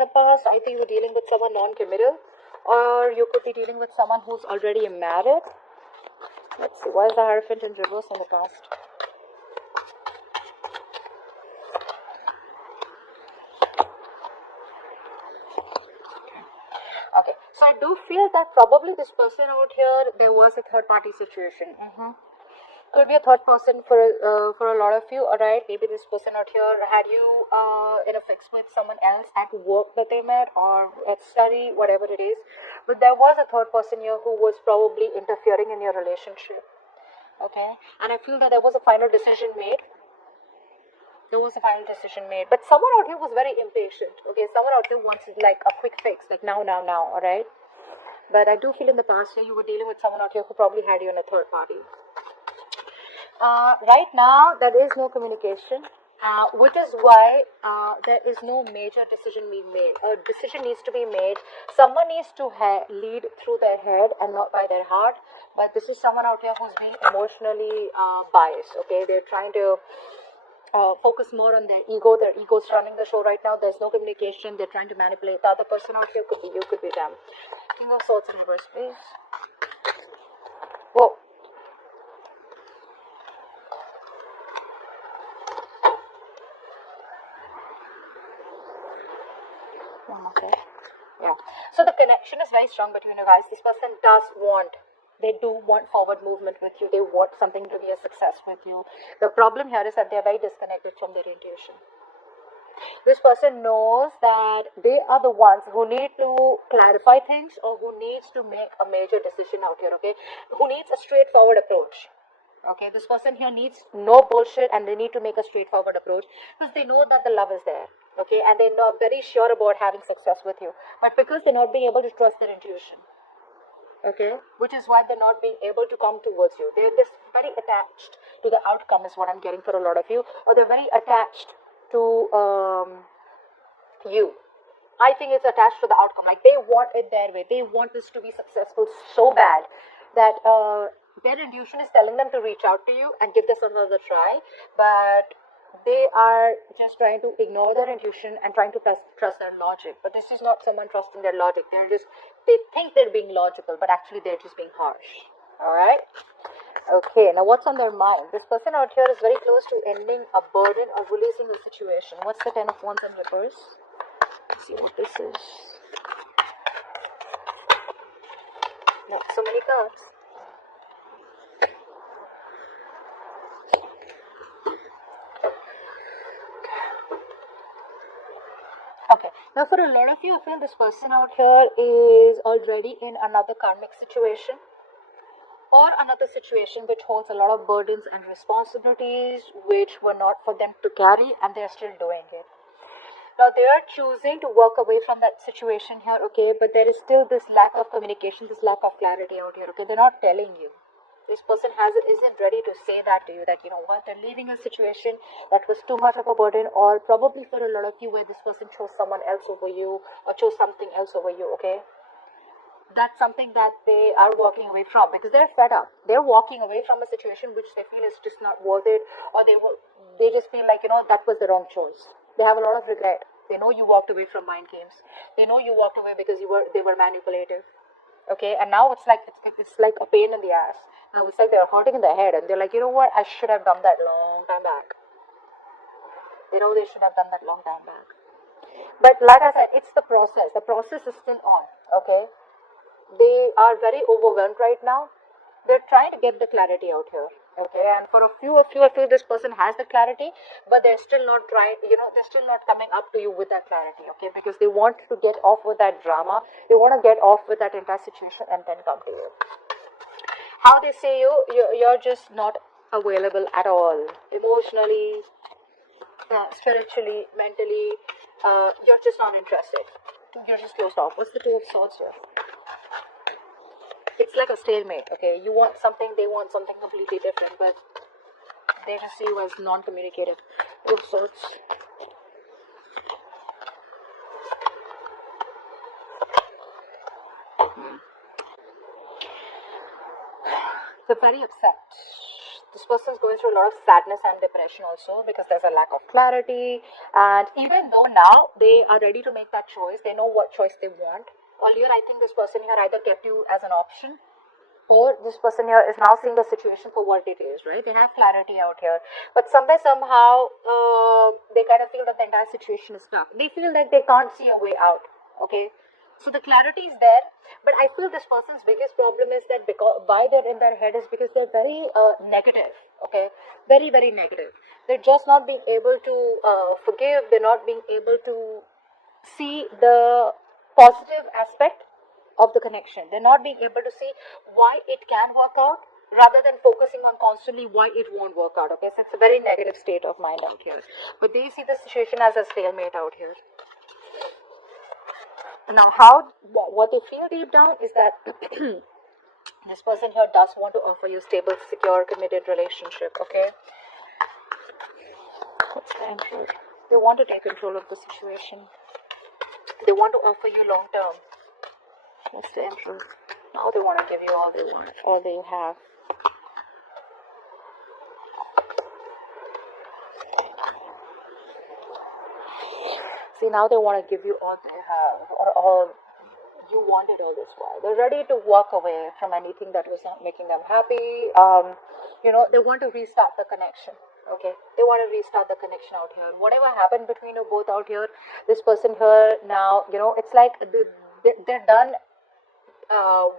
the past, I think you were dealing with someone non-committal, or you could be dealing with someone who's already married. Let's see, why is the Hierophant in reverse in the past? Okay, so I do feel that probably this person out here, there was a third party situation. Could be a third person for a lot of you. All right, maybe this person out here had you in a fix with someone else at work that they met or at study, whatever it is. But there was a third person here who was probably interfering in your relationship. Okay, and I feel that there was a final decision made. But someone out here was very impatient. Okay, someone out here wants like a quick fix, like now. All right. But I do feel in the past here you were dealing with someone out here who probably had you in a third party. Right now, there is no communication, which is why there is no major decision being made. A decision needs to be made. Someone needs to lead through their head and not by their heart. But this is someone out here who's being emotionally biased. Okay, they're trying to focus more on their ego. Their ego's running the show right now. There's no communication. They're trying to manipulate the other person out here. Could be you, could be them. King of Swords in reverse, please. Whoa. Okay. Yeah. So the connection is very strong between you guys. This person they do want forward movement with you. They want something to be a success with you. The problem here is that they're very disconnected from their intuition. This person knows that they are the ones who need to clarify things or who needs to make a major decision out here, okay? Who needs a straightforward approach. Okay, this person here needs no bullshit and they need to make a straightforward approach because they know that the love is there. Okay, and they're not very sure about having success with you. But because they're not being able to trust their intuition. Okay, which is why they're not being able to come towards you. They're just very attached to the outcome is what I'm getting for a lot of you. Or they're very attached to you. I think it's attached to the outcome. Like they want it their way. They want this to be successful so bad that their intuition is telling them to reach out to you and give this another try. But they are just trying to ignore their intuition and trying to trust their logic. But this is not someone trusting their logic. They think they're being logical, but actually they're just being harsh. Alright? Okay, now what's on their mind? This person out here is very close to ending a burden or releasing a situation. What's the Ten of Wands in reverse? Let's see what this is. Not so many cards. Okay, now for a lot of you, I feel this person out here is already in another karmic situation or another situation which holds a lot of burdens and responsibilities which were not for them to carry and they're still doing it. Now they are choosing to walk away from that situation here, okay, but there is still this lack of communication, this lack of clarity out here, okay, they're not telling you. This person isn't ready to say that to you, that you know what, they're leaving a situation that was too much of a burden, or probably for a lot of you where this person chose someone else over you or chose something else over you, okay? That's something that they are walking away from because they're fed up. They're walking away from a situation which they feel is just not worth it, or they just feel like, you know, that was the wrong choice. They have a lot of regret. They know you walked away from mind games. They know you walked away because they were manipulative. Okay, and now it's like a pain in the ass. Now it's like they're hurting in the head, and they're like, you know what? I should have done that long time back. They know they should have done that long time back. But like I said, it's the process. The process is still on. Okay, they are very overwhelmed right now. They're trying to get the clarity out here. Okay, and for a few of you, I feel this person has the clarity, but they're still not trying, you know, they're still not coming up to you with that clarity, okay, because they want to get off with that drama, they want to get off with that entire situation and then come to you. How they say you're just not available at all, emotionally, spiritually, mentally, you're just not interested, you're just closed off. What's the Two of Swords here? It's like a stalemate, okay? You want something, they want something completely different, but they just see you as non-communicative. Two of Swords. They're very upset. This person is going through a lot of sadness and depression also, because there's a lack of clarity. And even though now they are ready to make that choice, they know what choice they want. Earlier, I think this person here either kept you as an option, or this person here is now seeing the situation for what it is, right? They have clarity out here, but somewhere, somehow, they kind of feel that the entire situation is stuck. They feel like they can't see a way out, okay? So the clarity is there, but I feel this person's biggest problem is that because why they're in their head is because they're very negative, okay? Very, very negative. They're just not being able to forgive, they're not being able to see the positive aspect of the connection. They're not being able to see why it can work out, rather than focusing on constantly why it won't work out. Okay, so it's a very negative state of mind out here. But they see the situation as a stalemate out here. Now, what they feel deep down is that this person here does want to offer you stable, secure, committed relationship. Okay, they want to take control of the situation. They want to offer you long term. That's the Emperor. Now they want to give you all they want, all they have. See, now they want to give you all they have, or all you wanted all this while. They're ready to walk away from anything that was not making them happy. They want to restart the connection. Okay, they want to restart the connection out here. Whatever happened between you both out here, this person here now, it's like they're done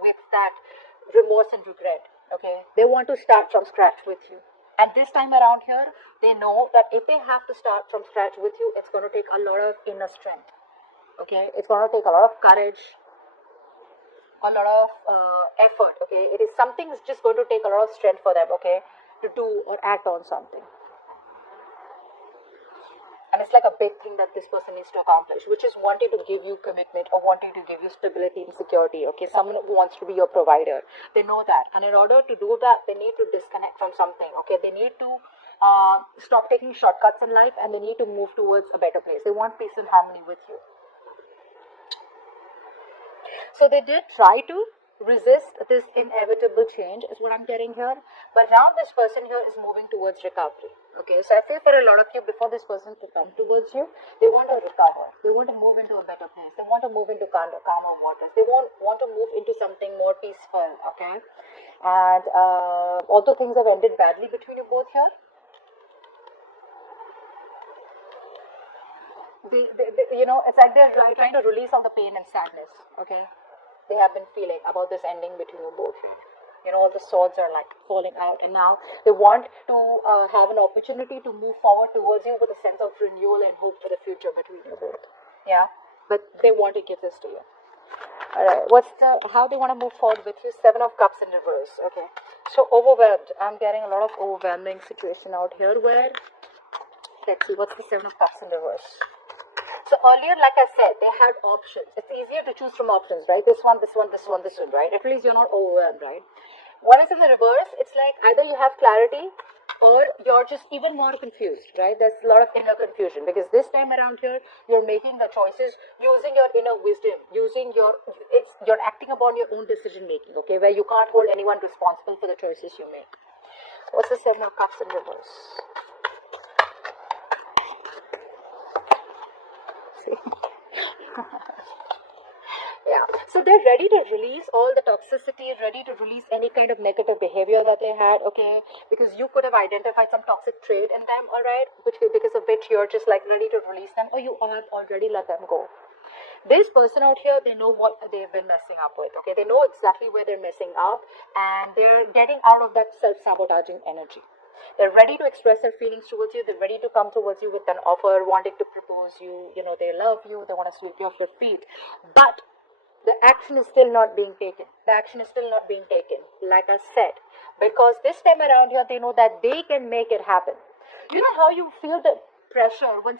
with that remorse and regret. Okay, they want to start from scratch with you. And this time around here, they know that if they have to start from scratch with you, it's going to take a lot of inner strength. Okay, it's going to take a lot of courage, a lot of effort. Okay, it is something is just going to take a lot of strength for them. Okay, to do or act on something. And it's like a big thing that this person needs to accomplish, which is wanting to give you commitment or wanting to give you stability and security. Okay, someone who wants to be your provider. They know that, and in order to do that, they need to disconnect from something. Okay, they need to stop taking shortcuts in life, and they need to move towards a better place. They want peace and harmony with you. So they did try to resist this inevitable change, is what I'm getting here. But now this person here is moving towards recovery. Okay, so I feel for a lot of you, before this person to come towards you, they want to recover. They want to move into a better place. They want to move into calmer waters. They want to move into something more peaceful. Okay, and although things have ended badly between you both here, it's like they're trying to release all the pain and sadness. Okay, they have been feeling about this ending between you both. All the swords are like falling out, and now they want to have an opportunity to move forward towards you with a sense of renewal and hope for the future between you both. Yeah, but they want to give this to you. All right, how they want to move forward with you? 7 of Cups in reverse. Okay, so overwhelmed. I'm getting a lot of overwhelming situation out here where, let's see, what's the 7 of Cups in reverse? So earlier, like I said, they had options. It's easier to choose from options, right? This one, this one, this one, this one, right? At least you're not overwhelmed, right? What is in the reverse? It's like either you have clarity or you're just even more confused, right? There's a lot of inner confusion, because this time around here, you're making the choices using your inner wisdom, you're acting upon your own decision making, okay? Where you can't hold anyone responsible for the choices you make. What's the 7 of Cups in reverse? Yeah, so they're ready to release all the toxicity, ready to release any kind of negative behavior that they had, okay, because you could have identified some toxic trait in them, all right, because of which you're just like ready to release them, or you have already let them go. This person out here, they know what they've been messing up with, okay, they know exactly where they're messing up, and they're getting out of that self-sabotaging energy. They're ready to express their feelings towards you. They're ready to come towards you with an offer, wanting to propose you. They love you. They want to sweep you off your feet. But the action is still not being taken. The action is still not being taken, like I said. Because this time around here, they know that they can make it happen. You know how you feel the pressure when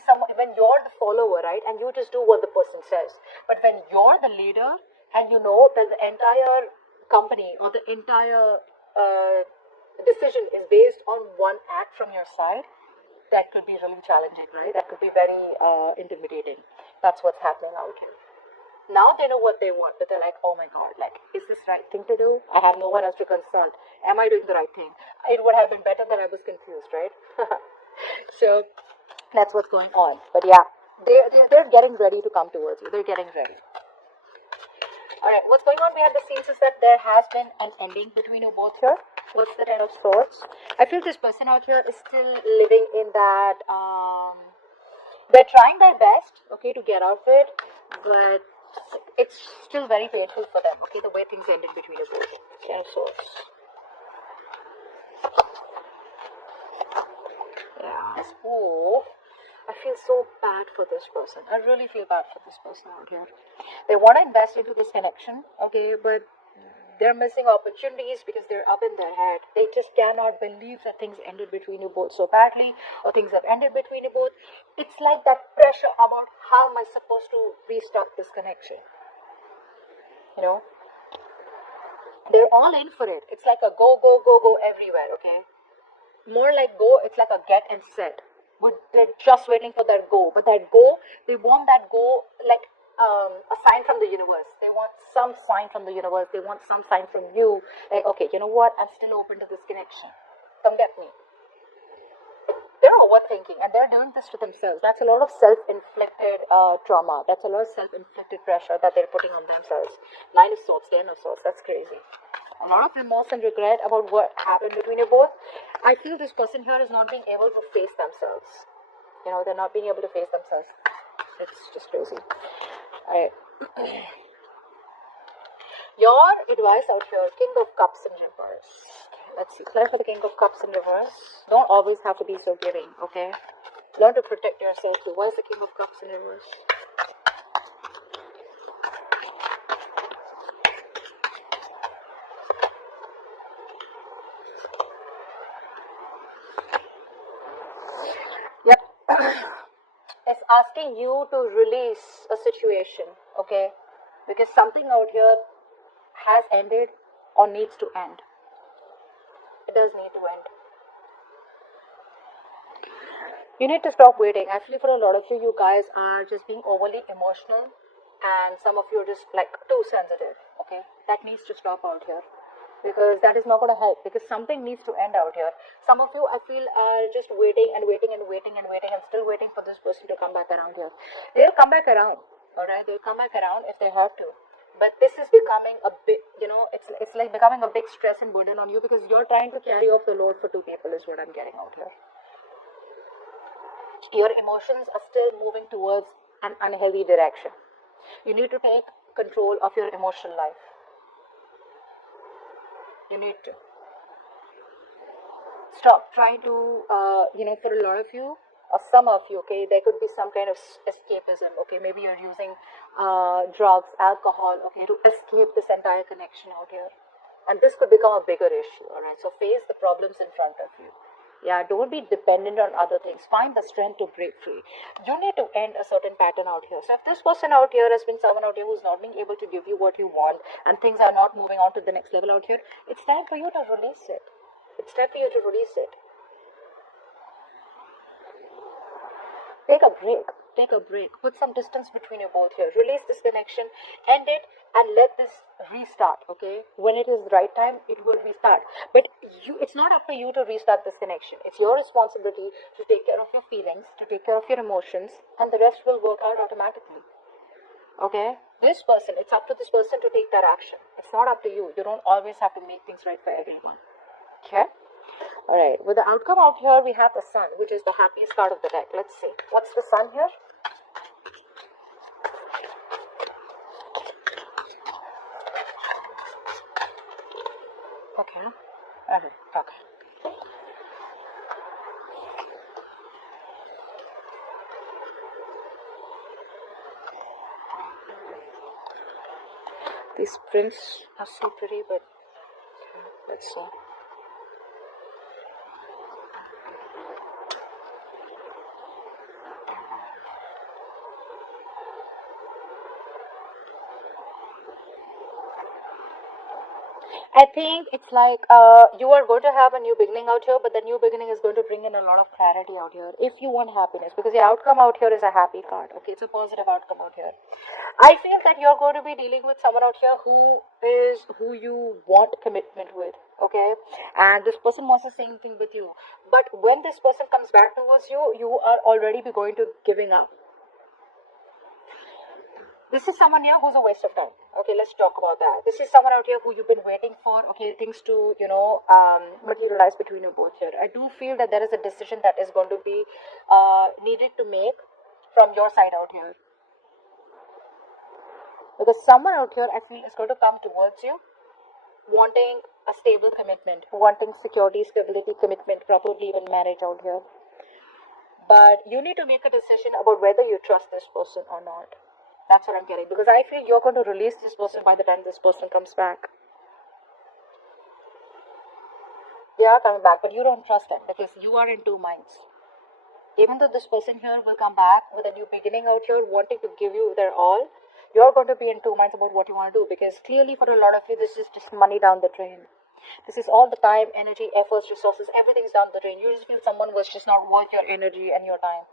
you're the follower, right? And you just do what the person says. But when you're the leader and you know that the entire company or the entire decision is based on one act from your side, that could be really challenging, right? That could be very intimidating. That's what's happening out here. Now they know what they want, but they're like, oh my god, like, is this the right thing to do? I have no one else to consult. Am I doing the right thing? It would have been better that I was confused, right? So that's what's going on. But yeah, they're getting ready to come towards you. They're getting ready. Alright, what's going on behind the scenes is that there has been an ending between you both here. What's the Ten of Swords? I feel this person out here is still living in that, they're trying their best, okay, to get out of it, but it's still very painful for them, okay, the way things ended between you both. Ten of Swords. Yeah, oh, I feel so bad for this person. I really feel bad for this person out here. They want to invest into this connection, okay, but they're missing opportunities because they're up in their head. They just cannot believe that things ended between you both so badly, or things have ended between you both. It's like that pressure about how am I supposed to restart this connection. You know, they're all in for it. It's like a go, go, go, go everywhere, okay? More like go, it's like a get and set. But they're just waiting for that go. But that go, they want that go like a sign from the universe. They want some sign from the universe. They want some sign from you. Like, okay, you know what? I'm still open to this connection. Come get me. They're overthinking and they're doing this to themselves. That's a lot of self-inflicted trauma. That's a lot of self-inflicted pressure that they're putting on themselves. Nine of Swords, Ten of Swords. That's crazy. A lot of remorse and regret about what happened between you both. I feel this person here is not being able to face themselves. You know, they're not being able to face themselves. It's just crazy. Alright. Your advice out here, King of Cups in reverse. Let's see. Clear for the King of Cups in reverse. Don't always have to be so giving, okay? Learn to protect yourself too. Why is the King of Cups in reverse? Yep. It's asking you to release a situation, okay? Because something out here has ended or needs to end. It does need to end. You need to stop waiting. Actually, for a lot of you, you guys are just being overly emotional, and some of you are just like too sensitive, okay? That needs to stop out here. Because that is not going to help, because something needs to end out here. Some of you, I feel, are just waiting and waiting and waiting and waiting and still waiting for this person to come back around here. They'll come back around, all right? They'll come back around if they have to. But this is becoming a bit, you know, it's like becoming a big stress and burden on you, because you're trying to carry off the load for two people is what I'm getting out here. Your emotions are still moving towards an unhealthy direction. You need to take control of your emotional life. You need to stop trying to, for a lot of you or some of you, okay, there could be some kind of escapism, okay, maybe you're using drugs, alcohol, okay, to escape this entire connection out here. And this could become a bigger issue, all right? So face the problems in front of you. Yeah, don't be dependent on other things. Find the strength to break free. You need to end a certain pattern out here. So if this person out here has been someone out here who's not being able to give you what you want, and things are not moving on to the next level out here, it's time for you to release it. It's time for you to release it. Take a break. Take a break. Put some distance between you both here. Release this connection. End it and let this restart. Okay. When it is the right time, it will restart. But it's not up to you to restart this connection. It's your responsibility to take care of your feelings, to take care of your emotions, and the rest will work out automatically. Okay. This person, it's up to this person to take that action. It's not up to you. You don't always have to make things right for everyone. Okay. Alright, with the outcome out here, we have the Sun, which is the happiest card of the deck. Let's see. What's the Sun here? Okay. Okay. These prints are so pretty, but let's see. I think it's like you are going to have a new beginning out here, but the new beginning is going to bring in a lot of clarity out here if you want happiness, because the outcome out here is a happy card. Okay, it's a positive outcome out here. I feel that you're going to be dealing with someone out here who you want commitment with, okay, and this person wants the same thing with you. But when this person comes back towards you, you are already be going to giving up. This is someone here who's a waste of time. Okay, let's talk about that. This is someone out here who you've been waiting for, okay, things to, materialize between you both here. I do feel that there is a decision that is going to be needed to make from your side out here. Because someone out here, I feel, is going to come towards you wanting a stable commitment, wanting security, stability, commitment, probably even marriage out here. But you need to make a decision about whether you trust this person or not. That's what I'm getting. Because I feel you're going to release this person by the time this person comes back. They are coming back, but you don't trust them because you are in two minds. Even though this person here will come back with a new beginning out here, wanting to give you their all, you're going to be in two minds about what you want to do. Because clearly for a lot of you, this is just money down the drain. This is all the time, energy, efforts, resources, everything's down the drain. You just feel someone was just not worth your energy and your time.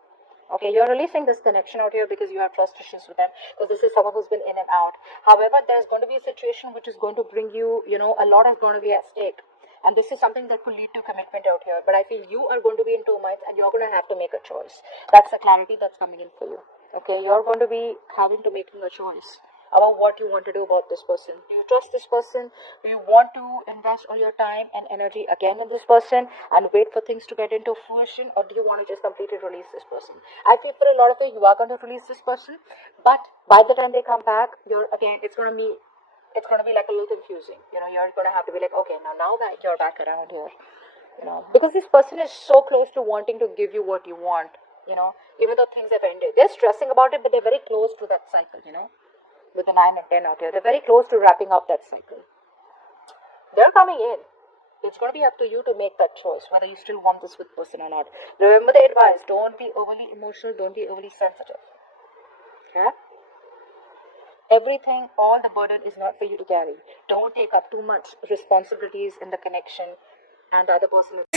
Okay, you're releasing this connection out here because you have trust issues with them. Because this is someone who's been in and out. However, there's going to be a situation which is going to bring you, a lot is going to be at stake. And this is something that could lead to commitment out here. But I feel you are going to be in two minds and you're going to have to make a choice. That's the clarity that's coming in for you. Okay, you're going to be having to making a choice about what you want to do about this person. Do you trust this person? Do you want to invest all your time and energy again in this person and wait for things to get into fruition, or do you want to just completely release this person? I feel for a lot of you, you are going to release this person, but by the time they come back, it's going to be like a little confusing. You're going to have to be like, okay, now that you're back around here, because this person is so close to wanting to give you what you want. Even though things have ended, they're stressing about it, but they're very close to that cycle. With the 9 and 10 out here, they're very close to wrapping up that cycle. They're coming in. It's going to be up to you to make that choice, whether you still want this with person or not. Remember the advice, don't be overly emotional, don't be overly sensitive. Yeah? Everything, all the burden is not for you to carry. Don't take up too much responsibilities in the connection, and the other person is